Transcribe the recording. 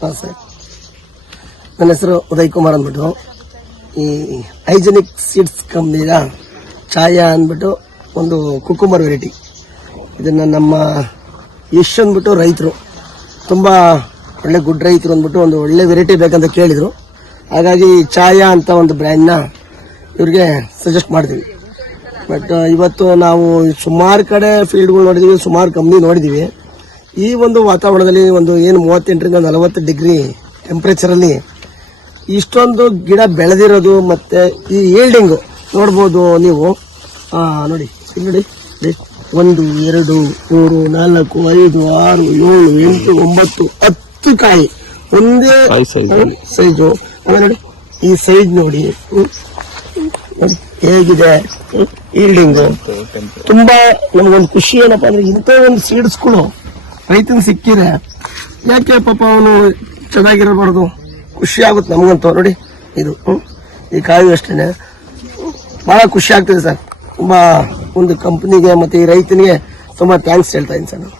ಹಾಂ ಸರ್, ನನ್ನ ಹೆಸರು ಉದಯ್ ಕುಮಾರ್ ಅಂದ್ಬಿಟ್ಟು. ಈ ಹೈಜೆನಿಕ್ ಸೀಡ್ಸ್ ಕಂಪ್ನಿದ ಛಾಯಾ ಅಂದ್ಬಿಟ್ಟು ಒಂದು ಕುಕುಂಬರ್ ವೆರೈಟಿ. ಇದನ್ನು ನಮ್ಮ ಯಶ್ ಅಂದ್ಬಿಟ್ಟು ರೈತರು, ತುಂಬ ಒಳ್ಳೆ ಗುಡ್ ರೈತರು ಅಂದ್ಬಿಟ್ಟು ಒಂದು ಒಳ್ಳೆ ವೆರೈಟಿ ಬೇಕಂತ ಕೇಳಿದರು. ಹಾಗಾಗಿ ಛಾಯಾ ಅಂತ ಒಂದು ಬ್ರ್ಯಾಂಡ್ನ ಇವ್ರಿಗೆ ಸಜೆಸ್ಟ್ ಮಾಡಿದ್ವಿ. ಬಟ್ ಇವತ್ತು ನಾವು ಸುಮಾರು ಕಡೆ ಫೀಲ್ಡ್ಗಳು ನೋಡಿದ್ದೀವಿ, ಸುಮಾರು ಕಂಪ್ನಿ ನೋಡಿದ್ದೀವಿ. ಈ ಒಂದು ವಾತಾವರಣದಲ್ಲಿ ಒಂದು ಏನು 38ರಿಂದ 40 ಡಿಗ್ರಿ ಟೆಂಪ್ರೇಚರಲ್ಲಿ ಇಷ್ಟೊಂದು ಗಿಡ ಬೆಳೆದಿರೋದು ಮತ್ತು ಈ ಈಲ್ಡಿಂಗು ನೋಡ್ಬೋದು ನೀವು. ನೋಡಿ ಇಲ್ಲಿ ನೋಡಿ, 1 2 3 4 5 6 7 8 9 10 ಕಾಯಿ ಒಂದೇ ಸೈಜು. ನೋಡಿ ಈ ಸೈಜ್ ನೋಡಿ ಹೇಗಿದೆ ಈಲ್ಡಿಂಗು. ತುಂಬಾ ನಮಗೊಂದು ಖುಷಿ ಏನಪ್ಪಾ ಅಂದ್ರೆ ಇಂಥ ಒಂದು ಸೀಡ್ಸ್ಗಳು ರೈತನ ಸಿಕ್ಕಿದೆ. ಯಾಕೆ ಪಾಪ ಅವನು ಚೆನ್ನಾಗಿರಬಾರ್ದು, ಖುಷಿ ಆಗುತ್ತೆ ನಮಗಂತೂ. ನೋಡಿ ಇದು ಈ ಕಾಯಿ ಅಷ್ಟೇನೆ ಬಹಳ ಖುಷಿ ಆಗ್ತದೆ ಸರ್. ತುಂಬಾ ಒಂದು ಕಂಪನಿಗೆ ಮತ್ತೆ ಈ ರೈತನಿಗೆ ತುಂಬಾ ಥ್ಯಾಂಕ್ಸ್ ಹೇಳ್ತಾ ಇದ್ದೀನಿ ಸರ್ ನಾನು.